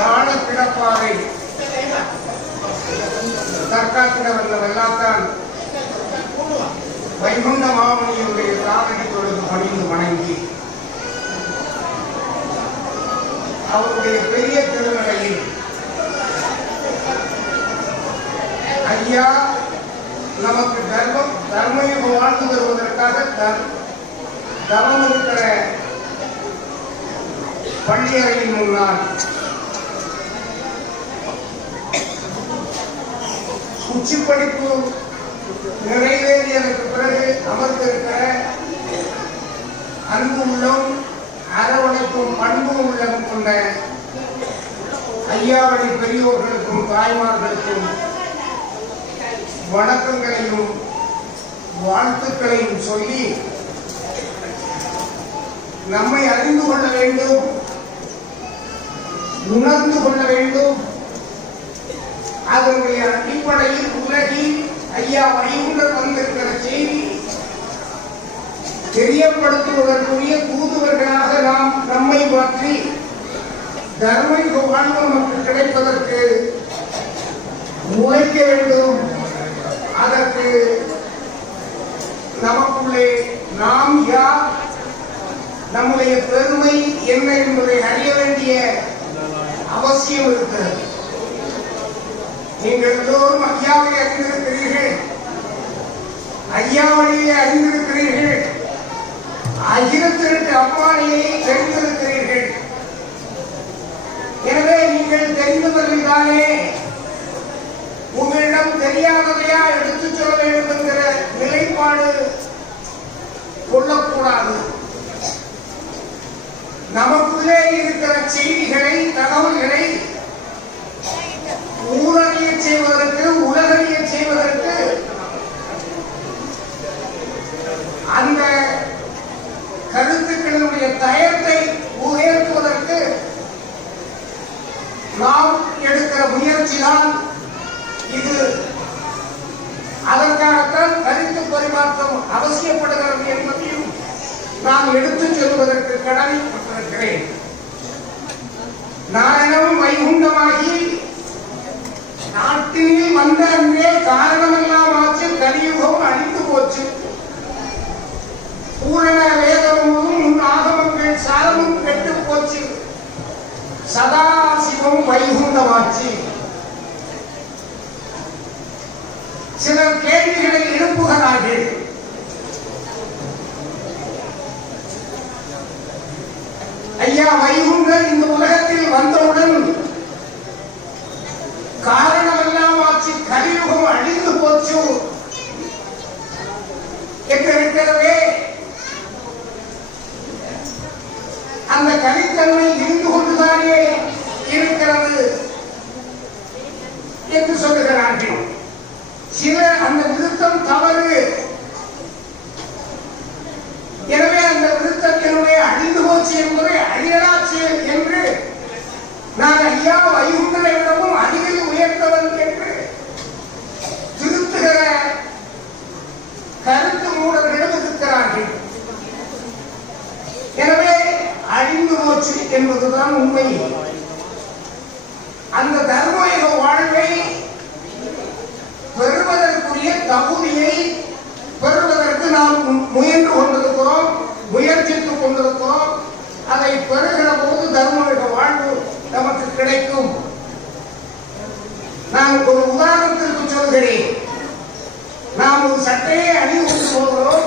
காண கிடப்பாரை தற்காத்திட வந்த வெள்ளாத்தான் வைகுண்ட மாமணியினுடைய காலடி தொழுது பணிந்து வணங்கி அவருடைய பெரிய திருநடையில் ஐயா நமக்கு தர்மயுகம் வாழ்ந்து வருவதற்காக தவம் இருக்கிற பள்ளியறையின் முன்னால் உச்சி படிப்பு நிறைவேறியதற்கு பிறகு அமர்ந்திருக்கிற அன்பு உள்ளம் அரவணைப்பும் பண்பு உள்ளம் கொண்ட ஐயாவளி பெரியோர்களுக்கும் தாய்மார்களுக்கும் வணக்கங்களையும் வாழ்த்துக்களையும் சொல்லி நம்மை அறிந்து கொள்ள வேண்டும், உணர்ந்து கொள்ள வேண்டும். அதனுடைய அடிப்படையில் உலகில் ஐயா வைகுண்டர் வந்திருக்கிற செய்தி தெரியப்படுத்துவதற்குரிய தூதுவர்களாக நாம் நம்மை மாற்றி தர்மயுக வாழ்வு நமக்கு கிடைப்பதற்கு உழைக்க வேண்டும். அதற்கு நமக்குள்ளே நாம் யார், நம்முடைய பெருமை என்ன என்பதை அறிய வேண்டிய அவசியம் இருக்கிறது. நீங்கள் எல்லோரும் ஐயாவை அறிந்திருக்கிறீர்கள், ஐயாவளியை அறிந்திருக்கிறீர்கள், அகிலத்திற்கு அம்மானியை தெரிந்திருக்கிறீர்கள். எனவே நீங்கள் தெரிந்தவர்கள்தானே உங்களிடம் தெரியாததையா எடுத்துச் சொல்ல வேண்டும் என்கிற நிலைப்பாடு கொள்ளக்கூடாது. நமக்குள்ளே இருக்கிற செய்திகளை, தகவல்களை ஊரறிய செய்வதற்கு, உலகறிய செய்வதற்கு, அந்த கருத்துக்களுடைய தயத்தை உயர்த்துவதற்கு நாம் எடுக்கிற முயற்சிதான் இது. அதற்காகத்தான் கருத்து பரிமாற்றம் அவசியப்படுகிறது என்பதையும் நான் எடுத்துச் சொல்வதற்கு கடமைப்பட்டிருக்கிறேன். நாரணம் வைகுண்டமாகி நாட்டில் வந்த அன்றே காரணமெல்லாம் ஆச்சு, கலியுகம் அழிந்து போச்சு. பூரண வேதமும் ஆகமங்கள் சாரமும் கெட்டு போச்சு. சதாசிவம் வைகுண்டமாச்சு. சிலர் கேள்விகளை எழுப்புகிறார்கள். ஐயா வைகுண்டர் இந்த உலகத்தில் வந்தவுடன் காரணமெல்லாம் ஆச்சு, கலியுகம் அழிந்து போச்சு என்று இருக்கிறதே, அந்த கலித்தன்மை இருந்து கொண்டுதானே இருக்கிறது என்று சொல்லுகிறார்கள். சிலர் அந்த விருத்தம் தவறு, எனவே அந்த விருத்தத்தினுடைய அழிந்து போச்சு என்பதை அழியலாச்சு என்று நான் ஐயா வைகுண்டரை விடவும் அடியில் உயர்த்தவன் என்று திருத்துகிற கருத்து மூடர்களும் இருக்கிறார்கள். எனவே அழிந்து போச்சு என்பதுதான் உண்மை. அந்த தர்மயுக வாழ்வை பெறுவதற்குரிய தகுதியை பெறுவதற்கு நாம் முயன்று கொண்டிருக்கிறோம், முயற்சித்துக் கொண்டிருக்கிறோம். அதை பெறுகிற போது தர்மயுக வாழ்வு நமக்கு கிடைக்கும். நான் ஒரு உதாரணத்திற்கு சொல்கிறேன். நாம் ஒரு சட்டையை அணிந்து போகிறோம்.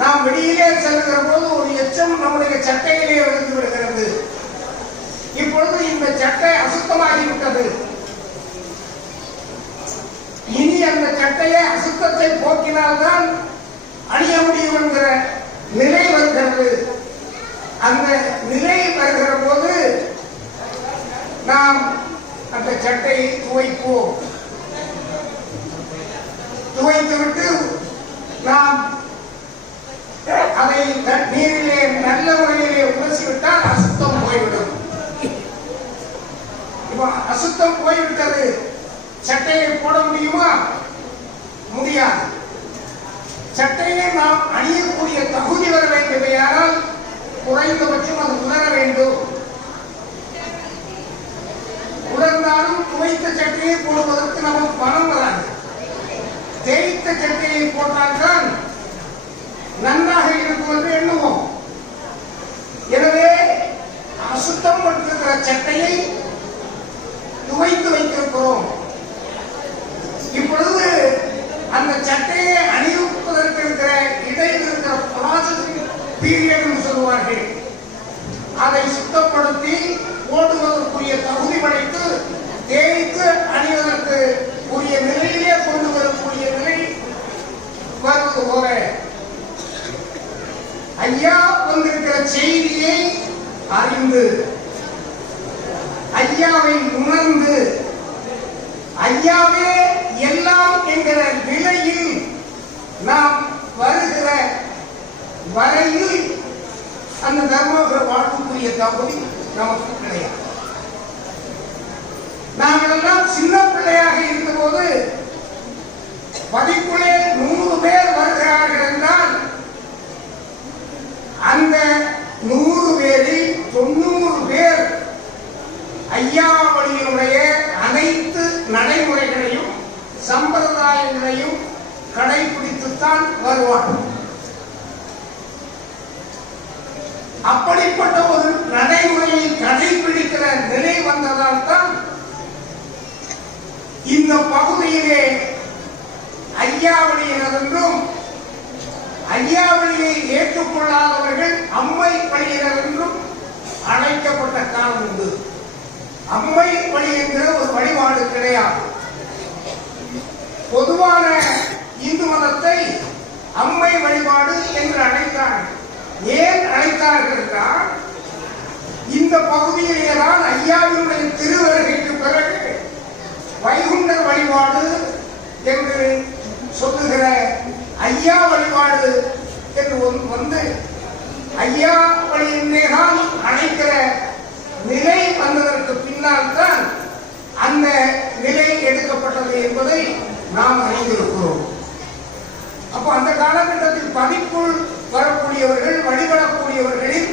நாம் வெளியிலே செல்கிற போது ஒரு எச்சம் நம்முடைய சட்டையிலே விழுந்து விடுகிறது. இப்பொழுது இந்த சட்டை அசுத்தமாகிவிட்டது. இனி அந்த சட்டையை அசுத்தத்தை போக்கினால்தான் அணிய முடியும் என்கிற நிலை வருகிறது. அந்த நிலை வருகிற போது நாம் அந்த சட்டையை துவைப்போம். துவைத்துவிட்டு நாம் அதை நீரிலே நல்ல முறையிலே உரசிவிட்டால் அசுத்தம் போய்விடும். இப்போ அசுத்தம் போய்விட்டது, சட்டையை போட முடியுமா? முடியாது. சட்டையை நாம் அணியக்கூடிய தகுதி வர வேண்டுமையானால் குறைந்தபட்சம் அது உணர வேண்டும். இருக்கிற சட்டையை துவைத்து வைத்திருக்கிறோம். இப்பொழுது அந்த சட்டையை அணிவிப்பதற்கு இருக்கிற இடையில் இருக்கிற ப்ராசஸிங் பீரியட் சொல்லுவார்கள். அதை சுத்தப்படுத்தி ஓடுவதற்குரிய தகுதி படைத்து தேய்த்து அணிவதற்கு உரிய நிலையிலே கொண்டு வரக்கூடிய நிலை வருவது போல ஐயா வந்திருக்கிற செய்தியை அறிந்து ஐயாவை உணர்ந்து ஐயாவே எல்லாம் என்கிற நிலையில் நாம் வருகிற வரையில் அந்த தர்மபுர வாழ்வுக்குரிய தகுதி நமக்கு கிடையாது. நாங்களெல்லாம் சின்ன பிள்ளையாக இருந்தபோது பதிக்குள்ளே 100 பேர் வருகிறார்கள் என்றால் அந்த 100 பேரில் 90 பேர் ஐயாவளியினுடைய அனைத்து நடைமுறைகளையும் சம்பிரதாயங்களையும் கடைபிடித்துத்தான் வருவார்கள். அப்படிப்பட்ட ஒரு நடைமுறையை கடைபிடிக்கிற நிலை வந்ததால் தான் இந்த பகுதியிலே ஐயாவளியினர் என்றும் ஐயாவளியை ஏற்றுக்கொள்ளாதவர்கள் அம்மை வழியினர் என்றும் அழைக்கப்பட்ட காலம் உண்டு. அம்மை வழி என்கிற ஒரு வழிபாடு கிடையாது. பொதுவான இந்து மதத்தை அம்மை வழிபாடு என்று அழைத்தார்கள். ஏன் அழைத்தார்கள் என்றால் இந்த பகுதியிலேதான் ஐயாவினுடைய திருவருகைக்கு பிறகு வைகுண்டர் வழிபாடு என்று சொல்லுகிற ஐயா வழிபாடு என்று வந்து ஐயா வழியினேதான் அழைக்கிற நிலை வந்ததற்கு பின்னால் தான் அந்த நிலை எடுக்கப்பட்டது என்பதை நாம் அறிந்திருக்கிறோம். அப்போ அந்த காலகட்டத்தில் பதிக்குள் வரக்கூடியவர்கள் வழிபடக்கூடியவர்களில்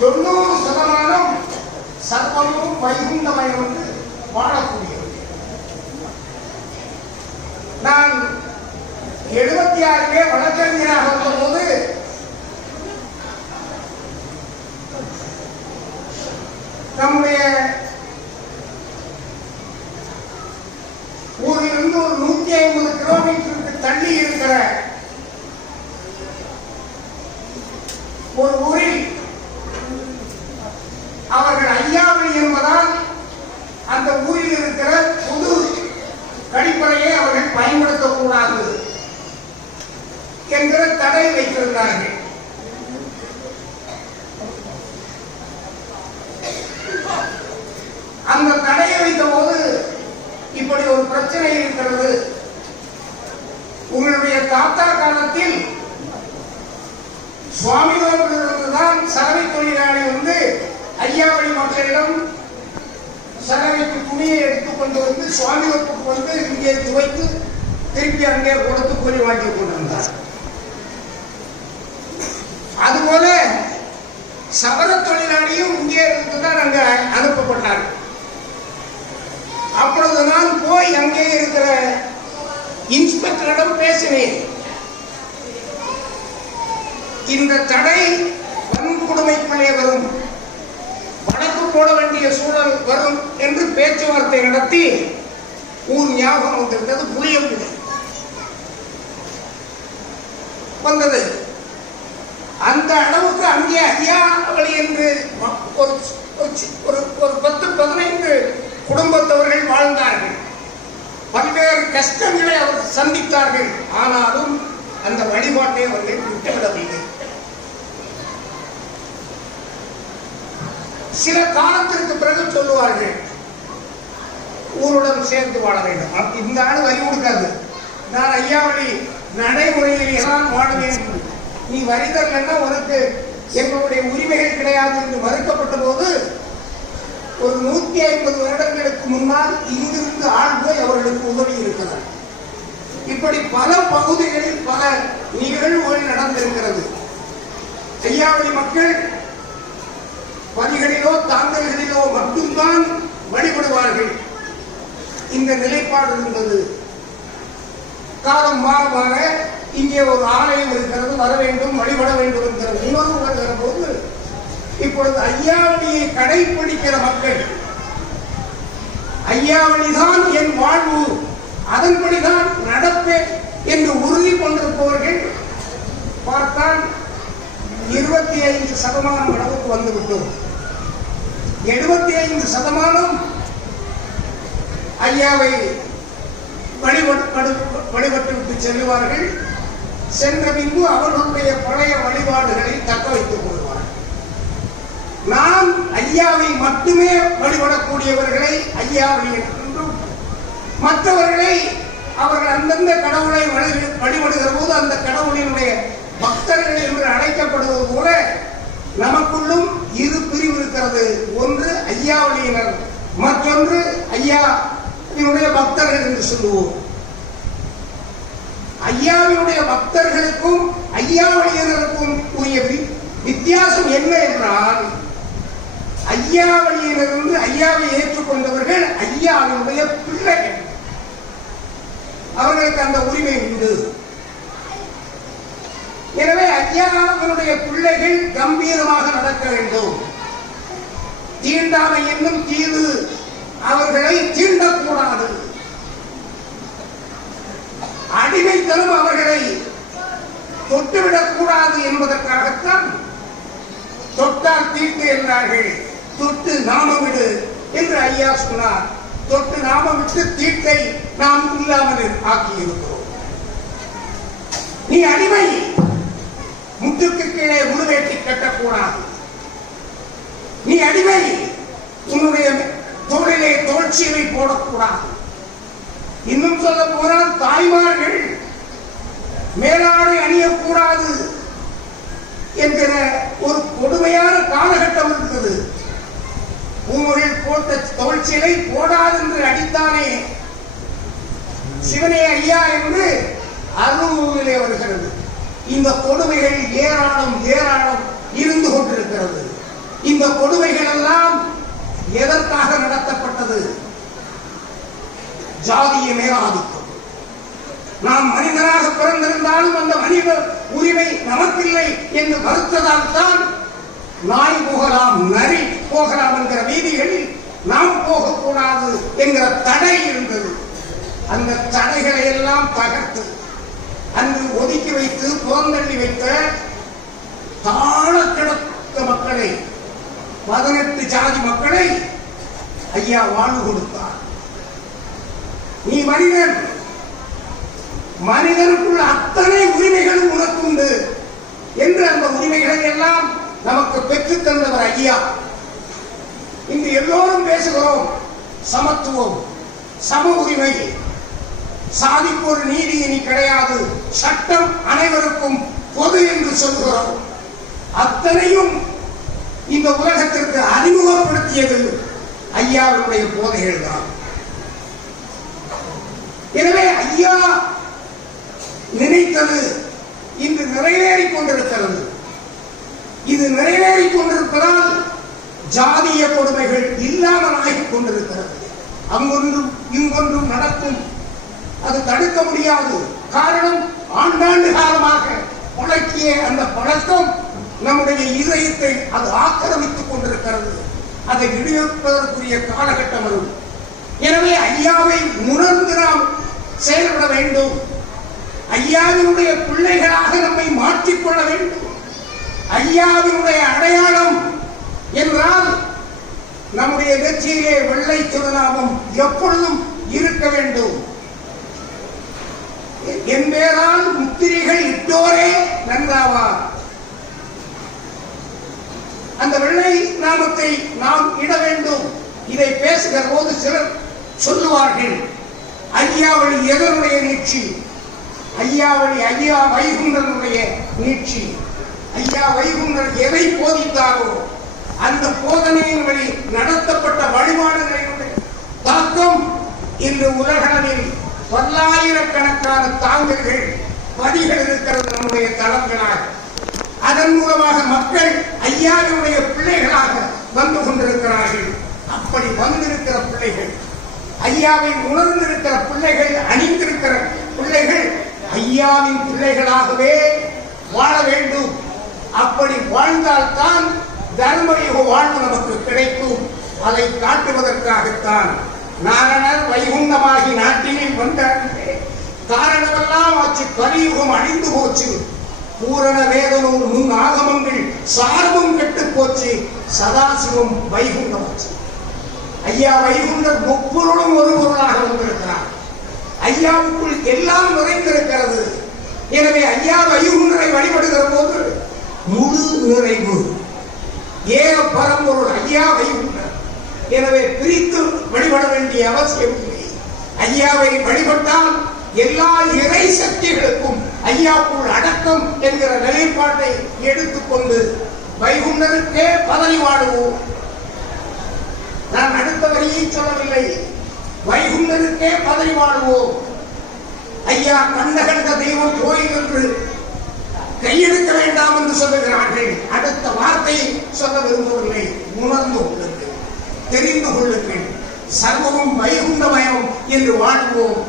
90% சர்வமும் வைகுண்டமயம் என்று வாழக்கூடியவர்கள். நான் 76 வழக்கறிஞராக வந்தபோது நம்முடைய ஊரிலிருந்து ஒரு 150 கிலோமீட்டருக்கு தள்ளி இருக்கிற ஒரு ஊரில் அவர்கள் ஐயாவளி என்பதால் அந்த ஊரில் இருக்கிற பொது கழிப்பறையை அவர்கள் பயன்படுத்தக்கூடாது என்கிற தடை வைத்திருந்தார்கள். அந்த தடையை வைத்த போது இப்படி ஒரு பிரச்சனை இருக்கிறது. உங்களுடைய தாத்தா காலத்தில் சுவாமிகளிடம்தான் சலவை தொழிலாளி வந்து ஐயாவளி மக்களிடம் சலவைக்கு துணியை எடுத்துக்கொண்டு வந்து சுவாமிகளுக்கு வந்து இங்கே துவைத்து திருப்பி அங்கே கொடுத்து கூலி வாங்கி கொண்டிருந்தார். அதுபோல சவர தொழிலாளியும் இங்கே இருந்துதான் அங்க அனுப்பப்பட்டார். அப்பொழுது நான் போய் அங்கே இருக்கிற இன்ஸ்பெக்டரிடம் பேசினேன். இந்த தடை வன்கொடுமைக்குள்ளே வரும், வழக்கு போட வேண்டிய சூழல் வரும் என்று பேச்சுவார்த்தை நடத்தி ஊர் ஞாபகம் வந்திருந்தது. புளியங்குடி வந்தது. அந்த அளவுக்கு அங்கே ஐயாவளி என்று ஒரு 10-15 குடும்பத்தவர்கள் வாழ்ந்தார்கள். பல்வேறு கஷ்டங்களை அவர் சந்தித்தார்கள். ஆனாலும் அந்த வழிபாட்டை அவர்கள் விட்டுவிடவில்லை. சில காலத்திற்கு பிறகு சொல்லுவார்கள், ஊருடன் சேர்ந்து வாழ வேண்டும். இந்த ஆள் வரி கொடுக்காது, நான் ஐயாவளி நடைமுறையில் எல்லாம் வாழுவேன், நீ வரி தரலன்னா உனக்கு எங்களுடைய உரிமைகள் கிடையாது என்று மறுக்கப்பட்ட போது ஒரு 150 வருடங்களுக்கு முன்னால் இங்கிருந்து ஆள் போய் அவர்களுக்கு உதவி இருக்கிறார். இப்படி பல பகுதிகளில் பல நிகழ்வுகள் நடந்திருக்கிறது. ஐயாவளி மக்கள் பதிகளிலோ தாங்கல்களிலோ மட்டும்தான் வழிபடுவார்கள். இந்த நிலைப்பாடு இருந்தது. காலம் மாற மாற இங்கே ஒரு ஆலயம் இருக்கிறது, வர வேண்டும், வழிபட வேண்டும் என்கிற உணர்வு வருகிற போது இப்பொழுது ஐயாவளியை கடைபிடிக்கிற மக்கள், ஐயாவளிதான் என் வாழ்வு, அதன்படிதான் நடப்பேன் என்று உறுதி கொண்டிருப்பவர்கள் பார்த்தால் 25% அளவுக்கு வந்துவிட்டோம். 75% ஐயாவை வழிபட்டு விட்டு செல்லுவார்கள். சென்ற பின்பு அவர்களுடைய பழைய வழிபாடுகளை தக்க வைத்துக் கொள்வார்கள். நாம் ஐயாவை மட்டுமே வழிபடக்கூடியவர்களை ஐயாவை என்றும், மற்றவர்களை அவர்கள் அந்தந்த கடவுளை வழிபடுகிற போது அந்த கடவுளினுடைய பக்தர்கள் என்று அழைக்கப்படுவது போல நமக்குள்ளும் இரு பிரிவு இருக்கிறது. ஒன்று ஐயாவளியினர், மற்றொன்று ஐயாவினுடைய பக்தர்கள் என்று சொல்லுவோம். ஐயாவினுடைய பக்தர்களுக்கும் ஐயாவளியினருக்கும் உரிய வித்தியாசம் என்ன என்றால், ஐயாவளியிலிருந்து ஐயாவை ஏற்றுக்கொண்டவர்கள் ஐயாவினுடைய பிள்ளைகள், அவர்களுக்கு அந்த உரிமை உண்டு. எனவே ஐயாவினுடைய பிள்ளைகள் கம்பீரமாக நடக்க வேண்டும். தீண்டாமை என்னும் தீது அவர்களை தீண்டக்கூடாது. அடிமைத்தனம் அவர்களை தொட்டுவிடக்கூடாது என்பதற்காகத்தான் தொட்டால் தீட்டு என்றார்கள். தொட்டு நாமமிடு என்று ஐயா சொன்னார். தொட்டு நாமமிட்டு தீட்டை நாம் இல்லாமல் ஆக்கியிருக்கிறோம். நீ அடிமை, முட்டுக்கு கீழே முழுவேட்டி கட்டக்கூடாது. நீ அடிமை, உன்னுடைய தோளிலே தோல்சியை போடக்கூடாது. இன்னும் சொல்ல போனால் தாய்மார்கள் மேலாடை அணியக்கூடாது என்கிற ஒரு கொடுமையான காலகட்டம் இருக்குது. உங்கள் போட்ட தோல்சியை போடாது என்று அடித்தானே சிவனே ஐயா என்று அருளிலே வருகிறது. இந்த கொடுமைகள் ஏராளம் ஏராளம் இருந்து கொண்டிருக்கிறது. இந்த கொடுமைகள் எல்லாம் எதற்காக நடத்தப்பட்டது? ஜாதிய மேலாதிக்கம். நாம் மனிதனாக பிறந்திருந்தாலும் அந்த மனித உரிமை நமக்கில்லை என்று மறுத்ததால் தான் நாய் போகலாம், நரி போகலாம் என்கிற வீதிகளில் நாம் போகக்கூடாது என்கிற தடை இருந்தது. அந்த தடைகளை எல்லாம் தகர்த்து அன்று ஒதுக்கி வைத்து புறந்தள்ளி வைத்த தாழ கிடந்த மக்களை, 18 ஜாதி மக்களை ஐயா வாழ்வு கொடுத்தார். நீ மனிதன், மனிதனுக்குள்ள அத்தனை உரிமைகளும் உனக்கு உண்டு என்று அந்த உரிமைகளை எல்லாம் நமக்கு பெற்றுத் தந்தவர் ஐயா. இன்று எல்லோரும் பேசுகிறோம் சமத்துவம், சம உரிமை, சாதிக்கு ஒரு நீதி இனி கிடையாது, சட்டம் அனைவருக்கும் பொது என்று சொல்கிறோம். அத்தனையும் இந்த உலகத்திற்கு அறிமுகப்படுத்தியது ஐயாவுடைய போதைகள் தான். எனவே ஐயா நினைத்தது இன்று நிறைவேறிக் கொண்டிருக்கிறது. இது நிறைவேறிக் கொண்டிருப்பதால் ஜாதிய கொடுமைகள் இல்லாமல் ஆகிக் கொண்டிருக்கிறது. அங்கொன்றும் இங்கொன்றும் நடக்கும், அது தடுக்க முடியாது. காரணம், ஆண்டாண்டு காலமாக பழக்கிய அந்த பழக்கம் நம்முடைய இதயத்தை அது ஆக்கிரமித்துக் கொண்டிருக்கிறது. அதை விடுவிப்பதற்குரிய காலகட்டம் வரும். எனவே ஐயாவை உணர்ந்து நாம் செயல்பட வேண்டும். ஐயாவினுடைய பிள்ளைகளாக நம்மை மாற்றிக்கொள்ள வேண்டும். ஐயாவினுடைய அடையாளம் என்றால் நம்முடைய நெற்றியிலே வெள்ளை திருநாமம் எப்பொழுதும் இருக்க வேண்டும். என் பேரால் முத்திரைகள் இட்டோரே நன்றாவார். அந்த வெள்ளை நாமத்தை நாம் இட வேண்டும். இதை பேசுகிற போது சிலர் சொல்லுவார்கள், ஐயாவளி எதனுடைய நீட்சி? ஐயாவளி ஐயா வைகுண்டனுடைய நீட்சி. ஐயா வைகுண்டர் எதை போதித்தாரோ அந்த போதனையின் வழி நடத்தப்பட்ட வழிபாடுகளினுடைய தாக்கம் இன்று உலகளவில் பல்லாயிரக்கணக்கான தாங்கல்கள், பதிகள் இருக்கிறது நம்முடைய தளங்களாக. அதன் மூலமாக மக்கள் ஐயாவினுடைய பிள்ளைகளாக வந்து கொண்டிருக்கிறார்கள். அப்படி வந்திருக்கிற பிள்ளைகள், ஐயாவை உணர்ந்திருக்கிற பிள்ளைகள், அணிந்திருக்கிற பிள்ளைகள் ஐயாவின் பிள்ளைகளாகவே வாழ வேண்டும். அப்படி வாழ்ந்தால்தான் தர்மயுக வாழ்வு நமக்கு கிடைக்கும். அதை காட்டுவதற்காகத்தான் நாரணர் வைகுண்டமாகி நாட்டிலே வந்தார்களே. காரணமெல்லாம் ஆச்சு, கலியுகம் அழிந்து போச்சு, பூரண வேதனூர் முன் ஆகமங்கள் சார்பும் கெட்டு போச்சு, சதாசிவம் வைகுண்டமாச்சு. ஐயா வைகுண்டர் முப்பொருளும் ஒரு பொருளாக வந்திருக்கிறார். ஐயாவுக்குள் எல்லாம் நிறைந்திருக்கிறது. எனவே ஐயா வைகுண்டரை வழிபடுகிற போது முழு நிறைவு, ஏக பரம்பொருள் ஐயா வைகுண்டர். எனவே பிரித்து வழிபட வேண்டிய அவசியம் இல்லை. ஐயாவை வழிபட்டால் எல்லா இறை சக்திகளுக்கும் ஐயாவுக்குள் அடக்கம் என்கிற நிலைப்பாட்டை எடுத்துக்கொண்டு வைகுண்டருக்கே பதவி வாடுவோம். நான் அடுத்த வரியை சொல்லவில்லை, வைகுண்டருக்கே பதவி வாடுவோம். ஐயா கண்ட தெய்வம் கோயில் என்று கையெடுக்க வேண்டாம் என்று சொல்லுகிறார்கள். அடுத்த வார்த்தையை சொல்ல விரும்பவில்லை. உணர்ந்து கொள்ளுங்கள், தெரிந்து கொள்ளுங்கள். சர்வமும் வைகுண்டமயம் என்று வாழ்வோம்,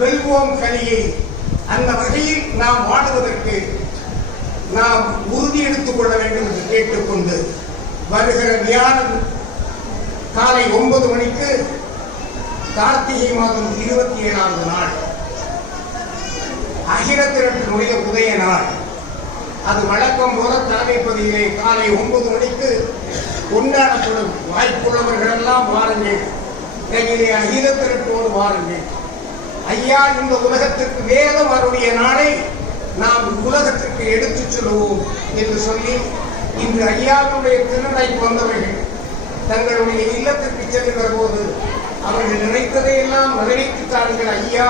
வெல்வோம் கலியை. அந்த வகையில் நாம் வாடுவதற்கு நாம் உறுதி எடுத்துக் கொள்ள வேண்டும் என்று கேட்டுக்கொண்டு, வருகிற வியாழன் காலை 9 மணிக்கு கார்த்திகை மாதம் 27வது நாள், அகிலத்திரட்டினுடைய உதய நாள். அது வழக்கம் போல தலைமைப்பதியிலே காலை 9 மணிக்கு கொண்டாடப்படும். வாய்ப்புள்ளவர்கள் எல்லாம் வாருங்கள், கையிலே அகிலத்திரட்டோடு வாருங்கள். ஐயா இந்த உலகத்திற்கு வேதம் அவருடைய நாளை நாம் உலகத்திற்கு எடுத்துச் செல்வோம் என்று சொல்லி, இன்று ஐயாவுடைய திருநடைக்கு வந்தவர்கள் தங்களுடைய இல்லத்திற்கு செல்கிற போது அவர்கள் நினைத்ததையெல்லாம் நிறைவேற்றித்தார்கள். ஐயா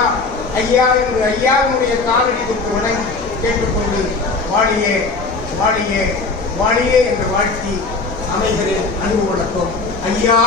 ஐயா என்று ஐயாவுடைய காலடிக்கு வணங்கி கேட்டுக்கொண்டு வாழியே வாழியே வாழியே என்று வாழ்த்தி அமைகிறேன். அன்பு வணக்கம். ஐயா